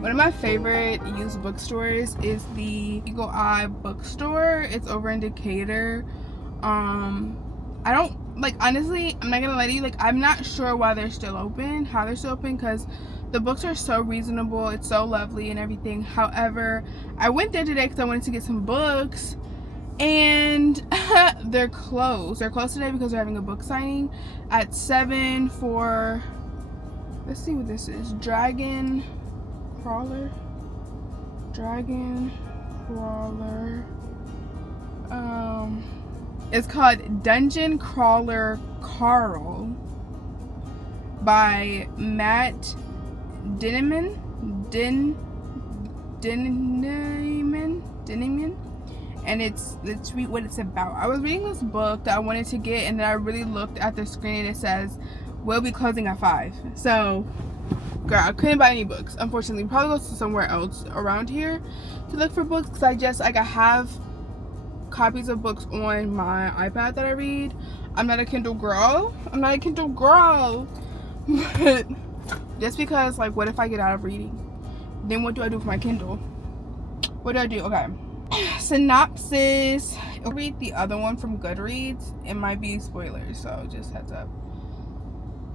One of my favorite used bookstores is the Eagle Eye bookstore. It's over in Decatur. I don't, like, honestly, I'm not gonna lie to you, like, I'm not sure why they're still open, how they're still open, because the books are so reasonable, it's so lovely and everything. However, I went there today because I wanted to get some books, and they're closed. They're closed today because they're having a book signing at 7 for, let's see what this is, Dragon Crawler. It's called Dungeon Crawler Carl by Matt Dinniman. Dinniman. And let's read what it's about. I was reading this book that I wanted to get, and then I really looked at the screen and it says we'll be closing at 5. So girl, I couldn't buy any books, unfortunately. Probably go to somewhere else around here to look for books, because I have copies of books on my iPad that I read. I'm not a Kindle girl. But just because, like, what if I get out of reading? Then what do I do for my Kindle? What do I do? Okay. Synopsis. I'll read the other one from Goodreads. It might be spoilers, so just heads up.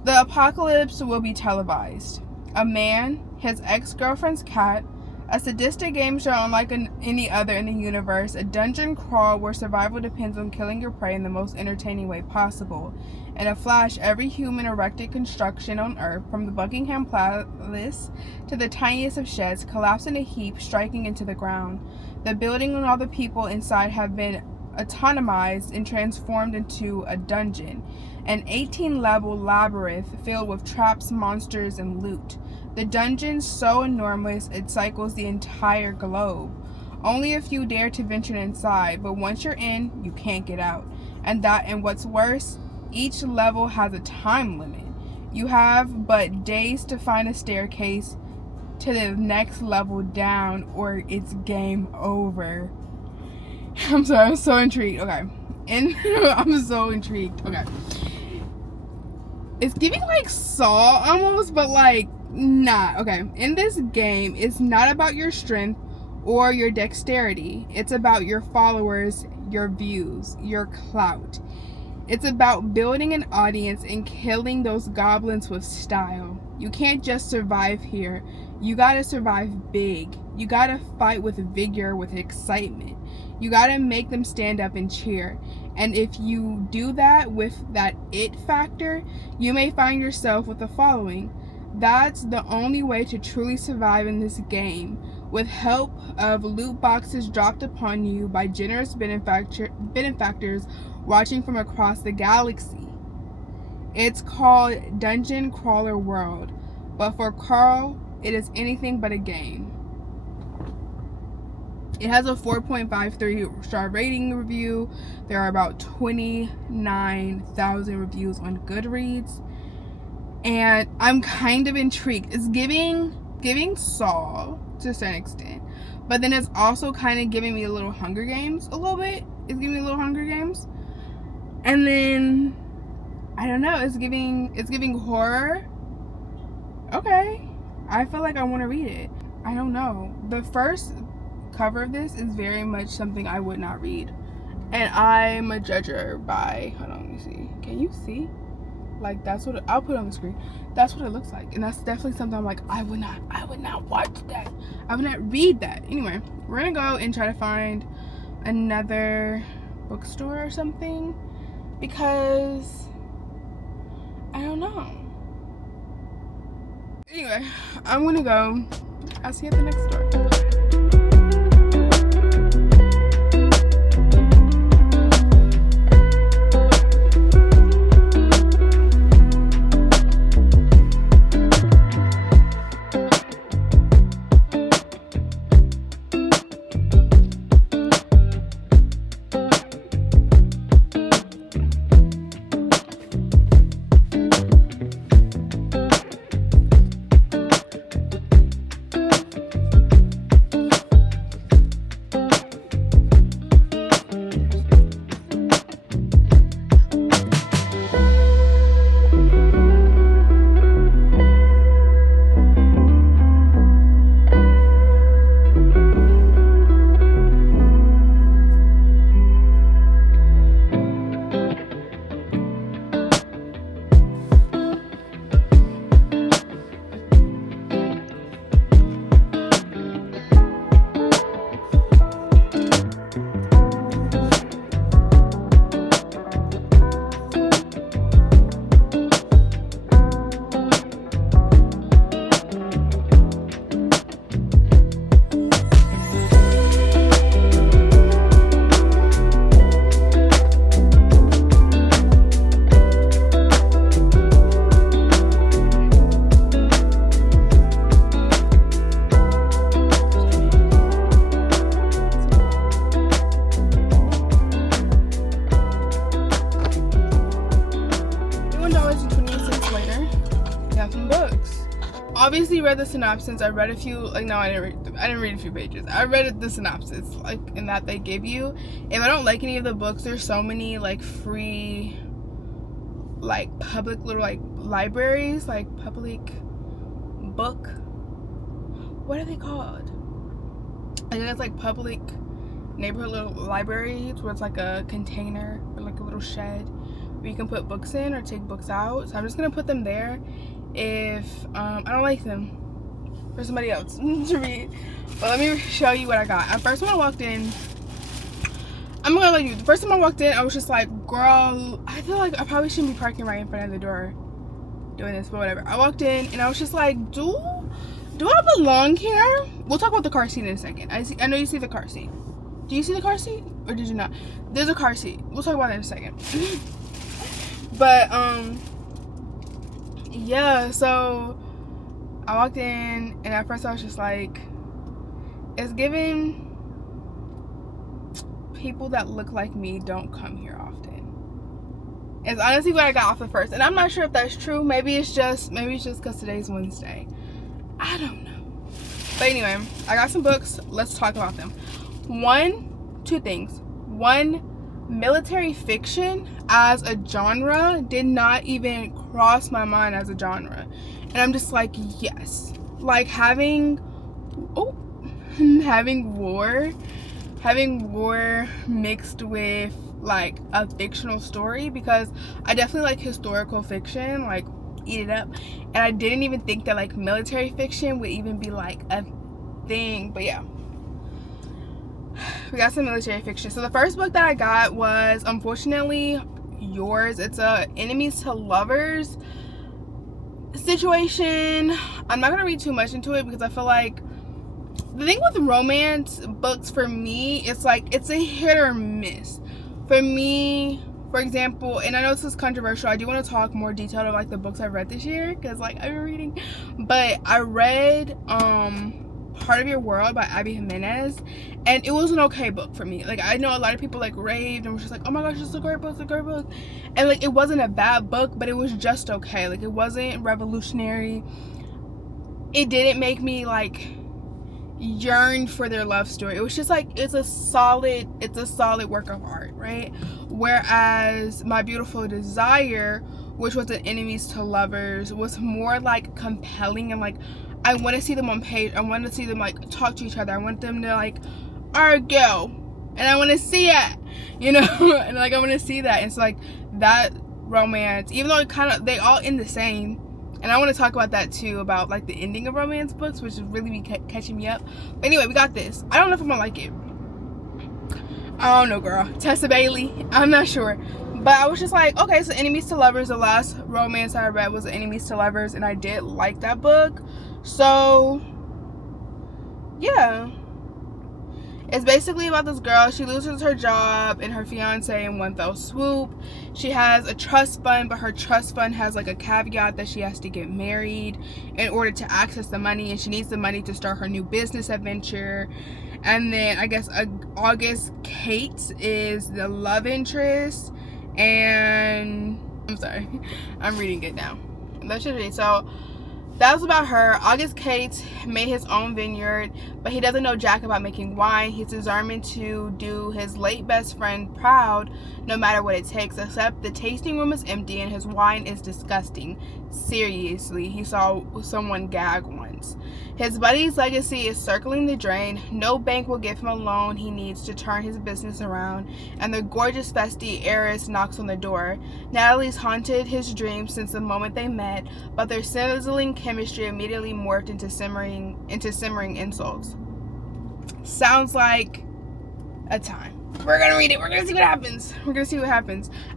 The apocalypse will be televised. A man, his ex-girlfriend's cat, a sadistic game show unlike any other in the universe, a dungeon crawl where survival depends on killing your prey in the most entertaining way possible. In a flash, every human erected construction on Earth, from the Buckingham Palace to the tiniest of sheds, collapse in a heap, striking into the ground. The building and all the people inside have been autonomized and transformed into a dungeon, an 18-level labyrinth filled with traps, monsters, and loot. The dungeon's so enormous it cycles the entire globe. Only a few dare to venture inside, but once you're in, you can't get out. And what's worse, each level has a time limit. You have but days to find a staircase to the next level down, or it's game over. I'm sorry, I'm so intrigued. Okay. I'm so intrigued. Okay. It's giving like Saw almost, but like not. Okay. In this game, it's not about your strength or your dexterity. It's about your followers, your views, your clout. It's about building an audience and killing those goblins with style. You can't just survive here. You gotta survive big. You gotta fight with vigor, with excitement. You gotta make them stand up and cheer. And if you do that with that it factor, you may find yourself with the following. That's the only way to truly survive in this game, with help of loot boxes dropped upon you by generous benefactors watching from across the galaxy. It's called Dungeon Crawler World, but for Carl, it is anything but a game. It has a 4.53 star rating review. There are about 29,000 reviews on Goodreads. And I'm kind of intrigued. It's giving Saw to a certain extent. But then it's also kind of giving me a little Hunger Games a little bit. It's giving me a little Hunger Games. And then I don't know, it's giving horror. Okay. I feel like I want to read it. I don't know. The first cover of this is very much something I would not read, and I'm a judger by, hold on, let me see, can you see? Like, that's what I'll put on the screen. That's what it looks like, and that's definitely something I'm like, I would not watch that. I would not read that. Anyway, we're gonna go and try to find another bookstore or something, because I don't know. Anyway, I'm gonna go. I'll see you at the next store. have some books. Obviously read the synopsis. I read a few, like, no, I didn't read a few pages. I read the synopsis, like, in that they give you. If I don't like any of the books, there's so many, like, free, like, public little, like, libraries, like, public book, what are they called? I think it's, like, public neighborhood little libraries, where it's, like, a container, or, like, a little shed, where you can put books in, or take books out. So I'm just gonna put them there if I don't like them for somebody else to read. But let me show you what I got. At first when I walked in, I'm gonna let you, the first time I walked in, I was just like, girl, I feel like I probably shouldn't be parking right in front of the door doing this, but whatever. I walked in and I was just like, do I belong here? We'll talk about the car seat in a second. I know you see the car seat. Do you see the car seat, or did you not? There's a car seat. We'll talk about that in a second. But yeah, so I walked in and at first I was just like, it's giving people that look like me don't come here often. It's honestly what I got off the first, and I'm not sure if that's true. Maybe it's just because today's Wednesday. I don't know. But anyway, I got some books. Let's talk about them. Two things. One, military fiction as a genre did not even cross my mind as a genre, and I'm just like, yes, like having war mixed with like a fictional story, because I definitely like historical fiction, like eat it up, and I didn't even think that like military fiction would even be like a thing. But yeah, we got some military fiction. So the first book that I got was unfortunately yours. It's a enemies to lovers situation. I'm not gonna read too much into it because I feel like the thing with romance books for me, it's like it's a hit or miss. For me, for example, and I know this is controversial, I do want to talk more detailed of like the books I've read this year, because like I've been reading, but I read Part of Your World by Abby Jimenez, and it was an okay book for me. Like I know a lot of people like raved and was just like, oh my gosh, it's a great book, it's a great book, and like it wasn't a bad book, but it was just okay. Like it wasn't revolutionary. It didn't make me like yearn for their love story. It was just like it's a solid work of art, right? Whereas My Beautiful Desire, which was an enemies to lovers, was more like compelling, and like I want to see them on page. I want to see them like talk to each other. I want them to like argue, and I want to see it, you know. And like I want to see that. And so like that romance, even though they all end the same, and I want to talk about that too, about like the ending of romance books, which is really be catching me up. But anyway, we got this. I don't know if I'm gonna like it. I don't know, girl. Tessa Bailey, I'm not sure. But I was just like, okay, so enemies to lovers, the last romance I read was enemies to lovers, and I did like that book. So yeah, it's basically about this girl. She loses her job and her fiance in one fell swoop. She has a trust fund, but her trust fund has like a caveat that she has to get married in order to access the money, and she needs the money to start her new business adventure. And then I guess August Kate is the love interest, and I'm sorry, I'm reading it now. That should be so. That was about her. August Kate made his own vineyard, but he doesn't know jack about making wine. He's determined to do his late best friend proud no matter what it takes, except the tasting room is empty and his wine is disgusting. Seriously, he saw someone gag once. His buddy's legacy is circling the drain. No bank will give him a loan he needs to turn his business around, and the gorgeous festy heiress knocks on the door. Natalie's haunted his dreams since the moment they met, but their sizzling chemistry immediately morphed into simmering insults. Sounds like a time. We're gonna read it. We're gonna see what happens.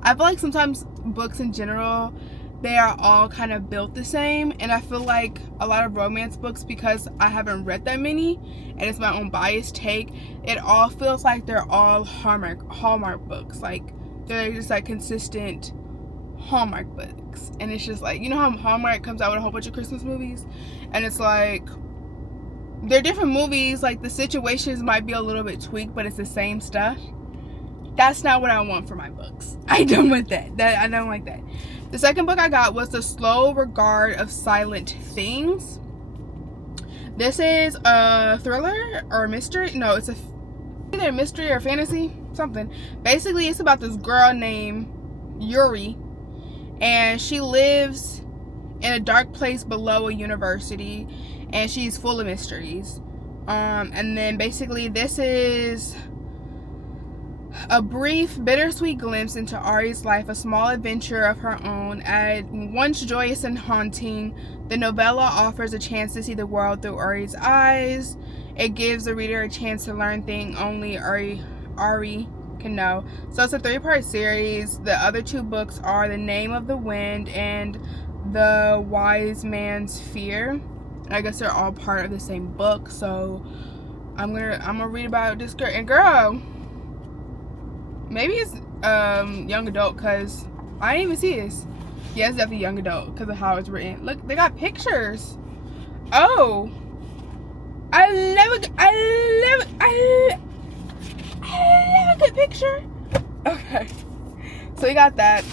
I feel like sometimes books in general, they are all kind of built the same, and I feel like a lot of romance books, because I haven't read that many and it's my own biased take, it all feels like they're all Hallmark books. Like they're just like consistent Hallmark books, and it's just like, you know how Hallmark comes out with a whole bunch of Christmas movies, and it's like they're different movies, like the situations might be a little bit tweaked, but it's the same stuff. That's not what I want for my books. I don't want that. I don't like that. The second book I got was The Slow Regard of Silent Things. This is a thriller or mystery. No, it's either a mystery or fantasy, something. Basically, it's about this girl named Yuri, and she lives in a dark place below a university, and she's full of mysteries. And then basically this is a brief, bittersweet glimpse into Ari's life, a small adventure of her own. At once joyous and haunting, the novella offers a chance to see the world through Ari's eyes. It gives the reader a chance to learn things only Ari can know. So it's a 3-part series. The other 2 books are The Name of the Wind and The Wise Man's Fear. I guess they're all part of the same book. So I'm gonna read about this girl. And girl, maybe it's young adult, because I didn't even see this. Yeah, it's definitely young adult because of how it's written. Look, they got pictures. Oh, I love a good picture. Okay, so we got that.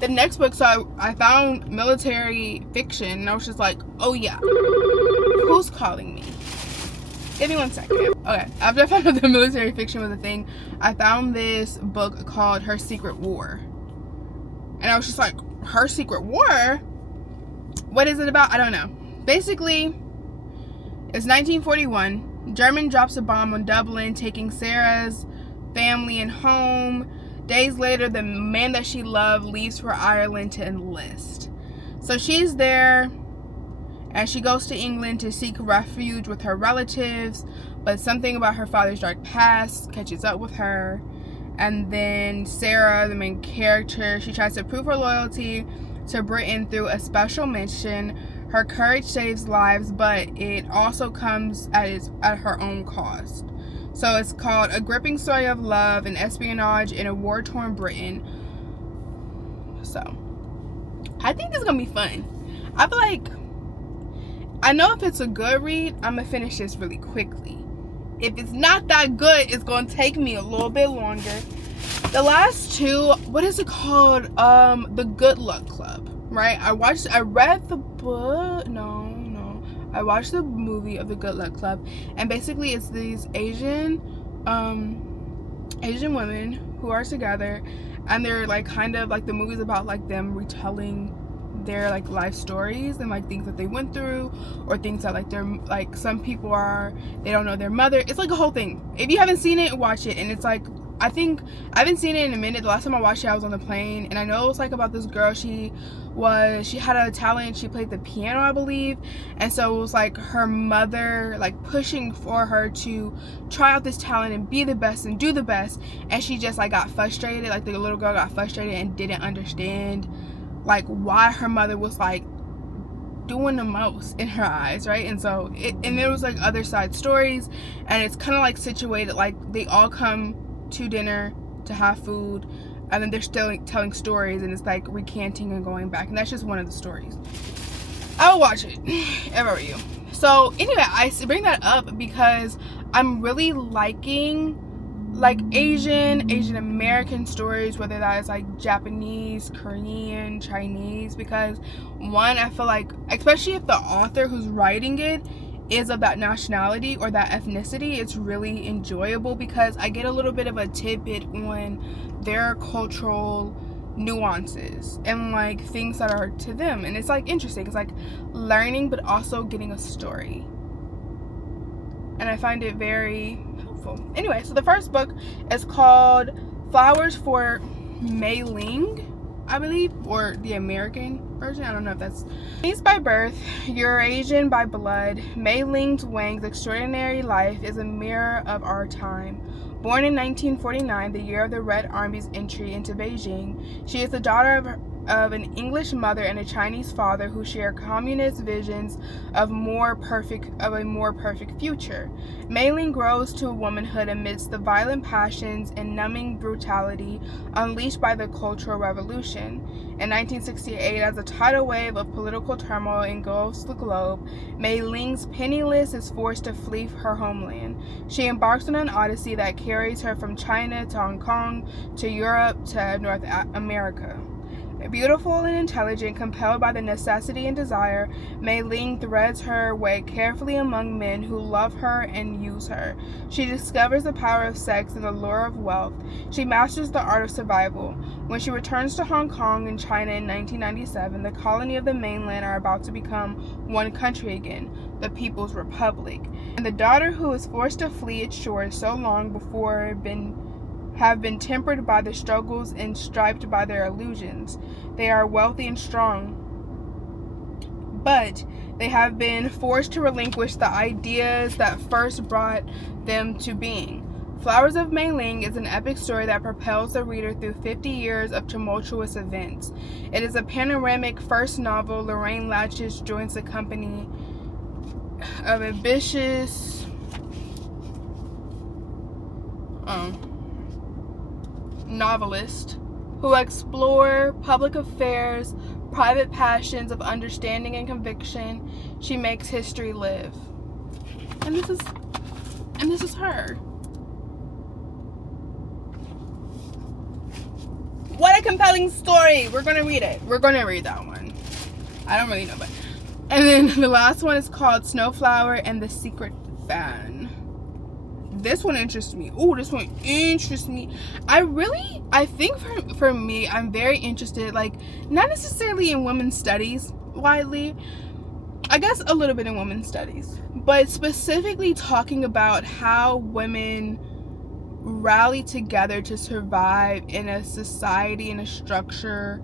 The next book, so I found military fiction, and I was just like, oh yeah, who's calling me? Give me 1 second. Okay, after I found out the military fiction was a thing, I found this book called Her Secret War. And I was just like, Her Secret War? What is it about? I don't know. Basically, it's 1941. German drops a bomb on Dublin, taking Sarah's family and home. Days later, the man that she loved leaves for Ireland to enlist. So she's there, and she goes to England to seek refuge with her relatives, but something about her father's dark past catches up with her. And then Sarah, the main character, she tries to prove her loyalty to Britain through a special mission. Her courage saves lives, but it also comes at her own cost. So it's called A Gripping Story of Love and Espionage in a War-Torn Britain. So I think this is gonna be fun. I feel like, I know if it's a good read, I'm gonna finish this really quickly. If it's not that good, it's gonna take me a little bit longer. The last 2, what is it called? The Good Luck Club, right? I read the book. I watched the movie of The Good Luck Club, and basically it's these Asian women who are together, and they're like kind of like, the movie's about like them retelling their like life stories and like things that they went through, or things that like they're like, some people they don't know their mother. It's like a whole thing. If you haven't seen it, watch it. And it's like, I think I haven't seen it in a minute. The last time I watched it, I was on the plane, and I know it's like about this girl. She had a talent. She played the piano, I believe, and so it was like her mother like pushing for her to try out this talent and be the best and do the best, and she just like got frustrated. Like the little girl got frustrated and didn't understand like why her mother was like doing the most in her eyes, right? And so and there was like other side stories, and it's kind of like situated like they all come to dinner to have food, and then they're still telling stories, and it's like recanting and going back, and that's just one of the stories. I will watch it if I were you. So anyway, I bring that up because I'm really liking like Asian American stories, whether that is like Japanese, Korean, Chinese, because one, I feel like, especially if the author who's writing it is of that nationality or that ethnicity, it's really enjoyable because I get a little bit of a tidbit on their cultural nuances and like things that are to them, and it's like interesting. It's like learning but also getting a story, and I find it very helpful. Anyway, so the first book is called Flowers for Mei-Ling, I believe, or the American version. I don't know if that's Chinese by birth, Eurasian by blood. Mei-Ling Wang's extraordinary life is a mirror of our time. Born in 1949, the year of the Red Army's entry into Beijing, she is the daughter of an English mother and a Chinese father who share communist visions of a more perfect future. Mei-Ling grows to womanhood amidst the violent passions and numbing brutality unleashed by the Cultural Revolution. In 1968, as a tidal wave of political turmoil engulfs the globe, Mei-Ling's penniless is forced to flee her homeland. She embarks on an odyssey that carries her from China to Hong Kong to Europe to North America. Beautiful and intelligent, compelled by the necessity and desire, Mei-Ling threads her way carefully among men who love her and use her. She discovers the power of sex and the lure of wealth. She masters the art of survival. When she returns to Hong Kong and China in 1997, the colony of the mainland are about to become one country again, the People's Republic. And the daughter who is forced to flee its shores so long before have been tempered by the struggles and striped by their illusions. They are wealthy and strong, but they have been forced to relinquish the ideas that first brought them to being. Flowers of Mei-Ling is an epic story that propels the reader through 50 years of tumultuous events. It is a panoramic first novel. Lorraine Lachs joins the company of ambitious novelist who explore public affairs, private passions of understanding and conviction. She makes history live. And this is her. What a compelling story. We're going to read it. We're going to read that one. I don't really know, but. And then the last one is called Snowflower and the Secret Fan. This one interests me. Oh, this one interests me. I think for me, I'm very interested, like, not necessarily in women's studies widely. I guess a little bit in women's studies. But specifically talking about how women rally together to survive in a society and a structure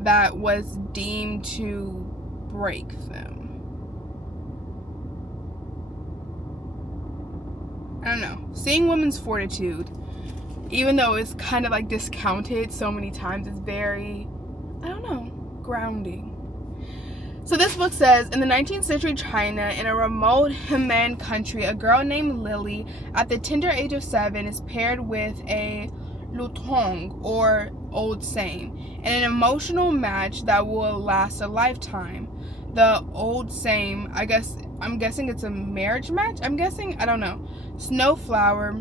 that was deemed to break them. I don't know. Seeing women's fortitude, even though it's kind of like discounted so many times, is very, I don't know, grounding. So this book says, in the 19th century China, in a remote Henan country, a girl named Lily, at the tender age of 7, is paired with a lutong, or old same, in an emotional match that will last a lifetime. The old same, I'm guessing it's a marriage match? I don't know. Snowflower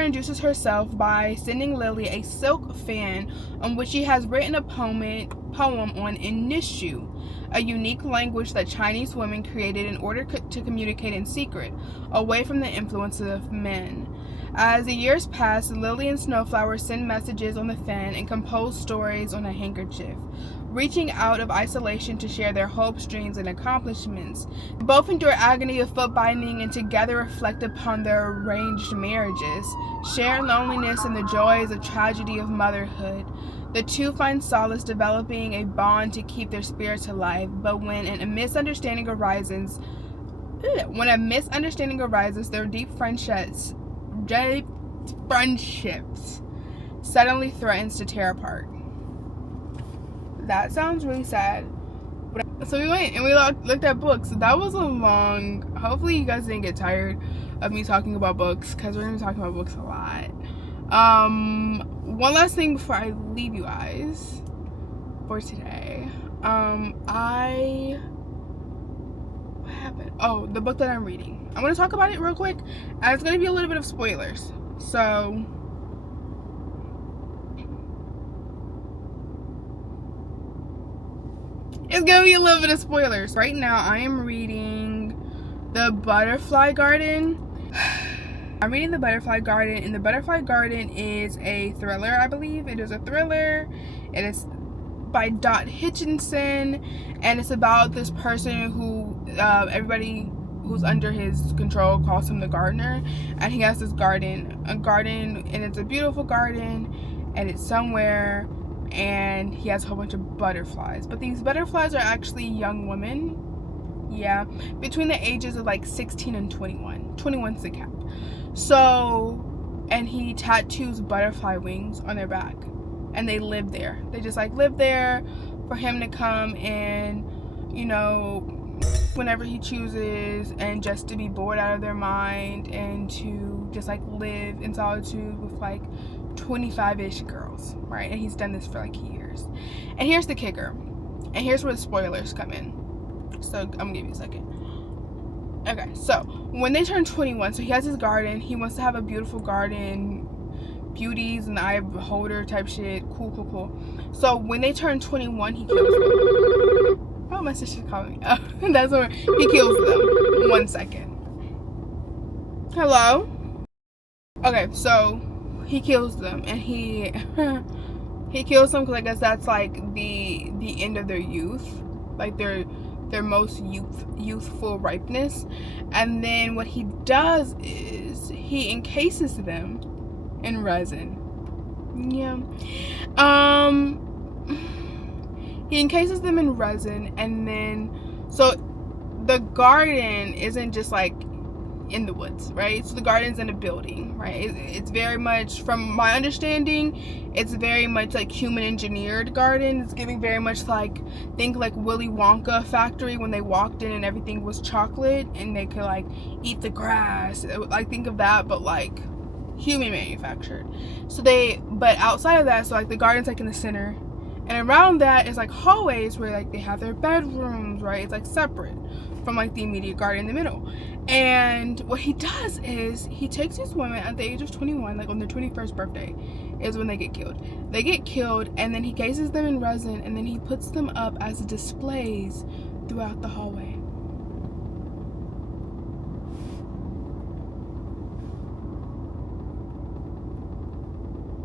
introduces herself by sending Lily a silk fan on which she has written a poem on Inishu, a unique language that Chinese women created in order to communicate in secret, away from the influence of men. As the years pass, Lily and Snowflower send messages on the fan and compose stories on a handkerchief, reaching out of isolation to share their hopes, dreams, and accomplishments. Both endure agony of foot binding and together reflect upon their arranged marriages, share loneliness and the joys of tragedy of motherhood. The two find solace developing a bond to keep their spirits alive, but when a misunderstanding arises, their deep friendships suddenly threatens to tear apart. That sounds really sad. So we went and we looked at books. That was a long. Hopefully you guys didn't get tired of me talking about books, because we're gonna be talking about books a lot. One last thing before I leave you guys for today. What happened? Oh, the book that I'm reading. I'm gonna talk about it real quick, and it's gonna be a little bit of spoilers. So it's gonna be a little bit of spoilers. Right now, I am reading The Butterfly Garden. I'm reading The Butterfly Garden, and The Butterfly Garden is a thriller, I believe. It is a thriller. It is by Hutchinson, and it's about this person who everybody who's under his control calls him the gardener, and he has this garden, and it's a beautiful garden, and it's somewhere, and he has a whole bunch of butterflies, but these butterflies are actually young women, between the ages of like 16 and 21. 21's the cap. So, and he tattoos butterfly wings on their back. and they live there. They just like live there for him to come and, you know, whenever he chooses, and just to be bored out of their mind and to just like live in solitude with like 25-ish girls, right? And he's done this for like years. And here's the kicker, and here's where the spoilers come in. So I'm gonna give you a second. Okay, so when they turn 21, so he has his garden. He wants to have a beautiful garden, beauties and the eye of the beholder type shit. Cool. So when they turn 21, he kills them. Oh, my sister's calling me. Oh, that's where he kills them. 1 second. Hello? Okay, so he kills them, and he kills them because I guess that's like the end of their youth, like their most youthful ripeness. And then what he does is he encases them in resin. Yeah. He encases them in resin, and then so the garden isn't just like in the woods, right? So the garden's in a building, right? It's very much, from my understanding, it's very much like human engineered garden. It's giving very much like, think like Willy Wonka factory when they walked in and everything was chocolate and they could like eat the grass. Like, think of that, but like human manufactured. So but outside of that, so like the garden's like in the center, and around that is like hallways where like they have their bedrooms, right? It's like separate from like the immediate garden in the middle. And what he does is he takes these women at the age of 21, like on their 21st birthday is when they get killed. They get killed, and then he cases them in resin, and then he puts them up as displays throughout the hallway.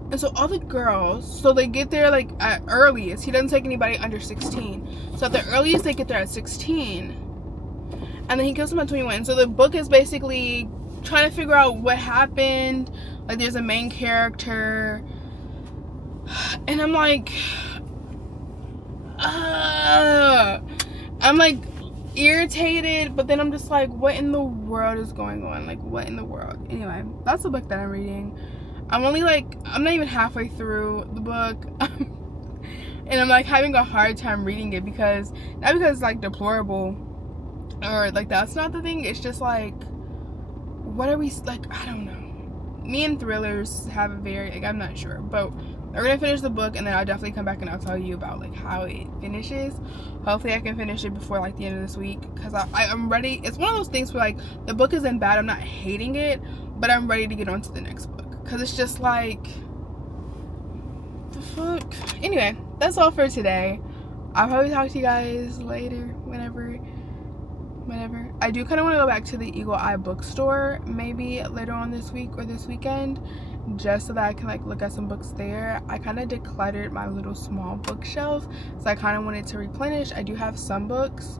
And so all the girls, so they get there like at earliest. He doesn't take anybody under 16. So at the earliest they get there at 16. And then he kills them at 21. So the book is basically trying to figure out what happened. Like, there's a main character. And I'm like, I'm like irritated, but then I'm just like, what in the world is going on? Like, what in the world? Anyway, that's the book that I'm reading. I'm not even halfway through the book. And I'm like having a hard time reading it because, not because it's like deplorable or like that's not the thing. It's just like, what are we, like, I don't know. Me and thrillers have a very, like, I'm not sure, but we're gonna finish the book, and then I'll definitely come back and I'll tell you about like how it finishes. Hopefully I can finish it before like the end of this week, because I'm ready. It's one of those things where like the book isn't bad, I'm not hating it, but I'm ready to get on to the next book. Because it's just like, the fuck. Anyway, that's all for today. I'll probably talk to you guys later, whenever. I do kind of want to go back to the Eagle Eye bookstore, maybe later on this week or this weekend, just so that I can like look at some books there. I kind of decluttered my little small bookshelf, so I kind of wanted to replenish. I do have some books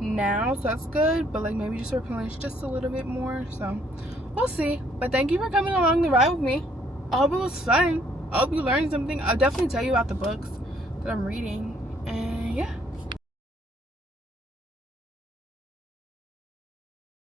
now, so that's good, but like maybe just replenish just a little bit more, so we'll see. But thank you for coming along the ride with me. I hope it was fun. I hope you learned something. I'll definitely tell you about the books that I'm reading, and yeah.